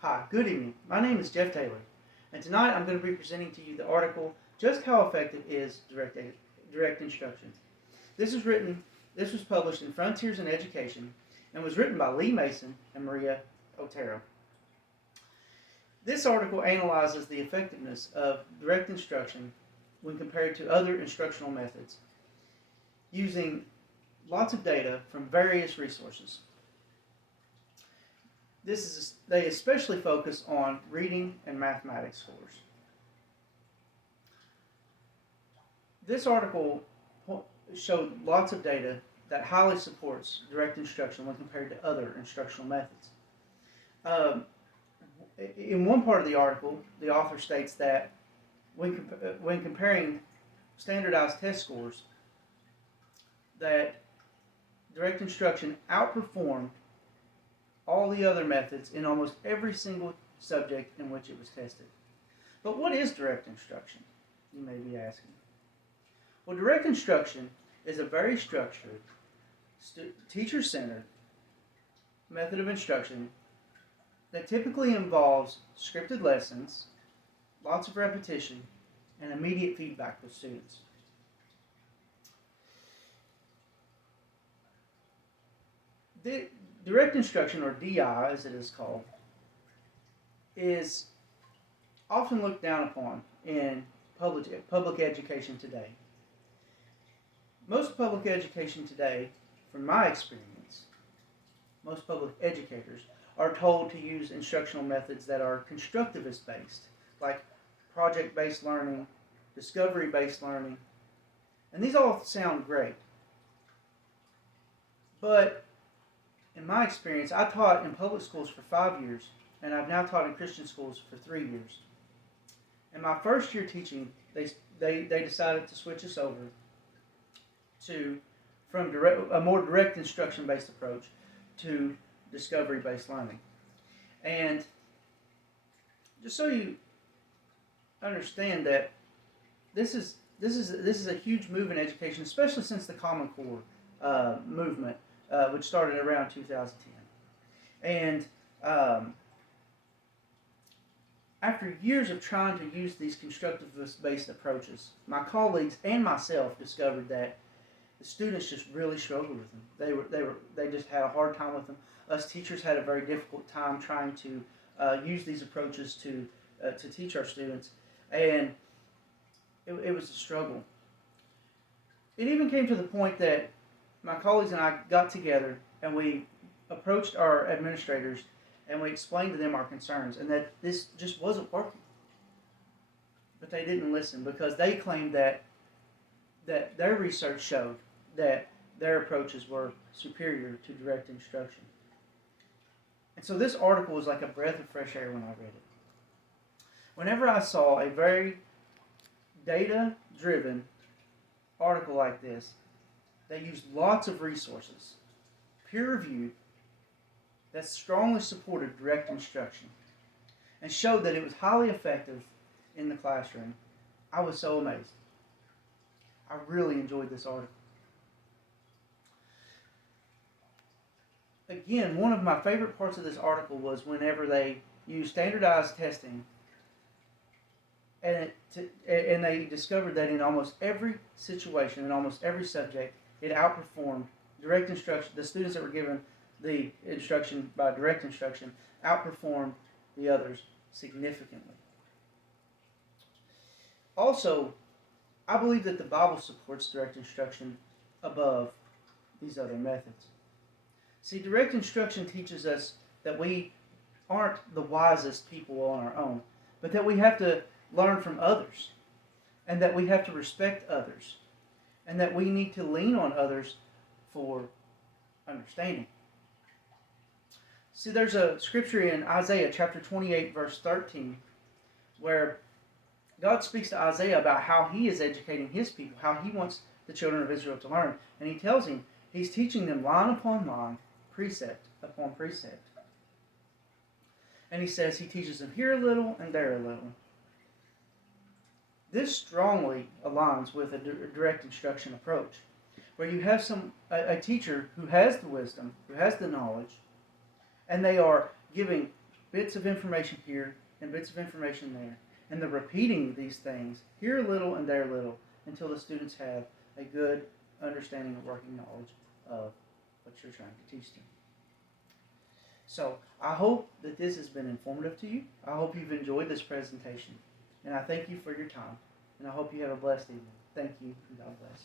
Hi, good evening. My name is Jeff Taylor, and tonight I'm going to be presenting to you the article, Just How Effective is Direct Instruction? This was written, this was published in Frontiers in Education, and was written by Lee Mason and Maria Otero. This article analyzes the effectiveness of direct instruction when compared to other instructional methods, using lots of data from various resources. They especially focus on reading and mathematics scores. This article showed lots of data that highly supports direct instruction when compared to other instructional methods. In one part of the article, the author states that when comparing standardized test scores, that direct instruction outperformed all the other methods in almost every single subject in which it was tested. But what is direct instruction? You may be asking. Well, direct instruction is a very structured, teacher-centered method of instruction that typically involves scripted lessons, lots of repetition, and immediate feedback with students. Direct instruction, or DI as it is called, is often looked down upon in public education today. Most public education today, from my experience, most public educators are told to use instructional methods that are constructivist based, like project-based learning, discovery-based learning, and these all sound great. But in my experience, I taught in public schools for 5 years, and I've now taught in Christian schools for 3 years. In my first year teaching, they decided to switch us over from a more direct instruction-based approach to discovery-based learning. And just so you understand that this is a huge move in education, especially since the Common Core movement, which started around 2010. And after years of trying to use these constructivist-based approaches, my colleagues and myself discovered that the students just really struggled with them. They just had a hard time with them. Us teachers had a very difficult time trying to use these approaches to teach our students, and it was a struggle. It even came to the point that my colleagues and I got together and we approached our administrators and we explained to them our concerns and that this just wasn't working. But they didn't listen because they claimed that their research showed that their approaches were superior to direct instruction. And so this article was like a breath of fresh air when I read it. Whenever I saw a very data-driven article like this that used lots of resources, peer-reviewed, that strongly supported direct instruction, and showed that it was highly effective in the classroom, I was so amazed. I really enjoyed this article. Again, one of my favorite parts of this article was whenever they used standardized testing, and they discovered that in almost every situation, in almost every subject, it outperformed direct instruction. The students that were given the instruction by direct instruction outperformed the others significantly. Also, I believe that the Bible supports direct instruction above these other methods. See, direct instruction teaches us that we aren't the wisest people on our own, but that we have to learn from others, and that we have to respect others, and that we need to lean on others for understanding. See, there's a scripture in Isaiah chapter 28, verse 13, where God speaks to Isaiah about how he is educating his people, how he wants the children of Israel to learn. And he tells him he's teaching them line upon line, precept upon precept. And he says he teaches them here a little and there a little. This strongly aligns with a direct instruction approach, where you have a teacher who has the wisdom, who has the knowledge, and they are giving bits of information here and bits of information there, and the repeating these things here a little and there a little until the students have a good understanding and working knowledge of what you're trying to teach them. So I hope that this has been informative to you. I hope you've enjoyed this presentation, and I thank you for your time, and I hope you have a blessed evening. Thank you, and God bless.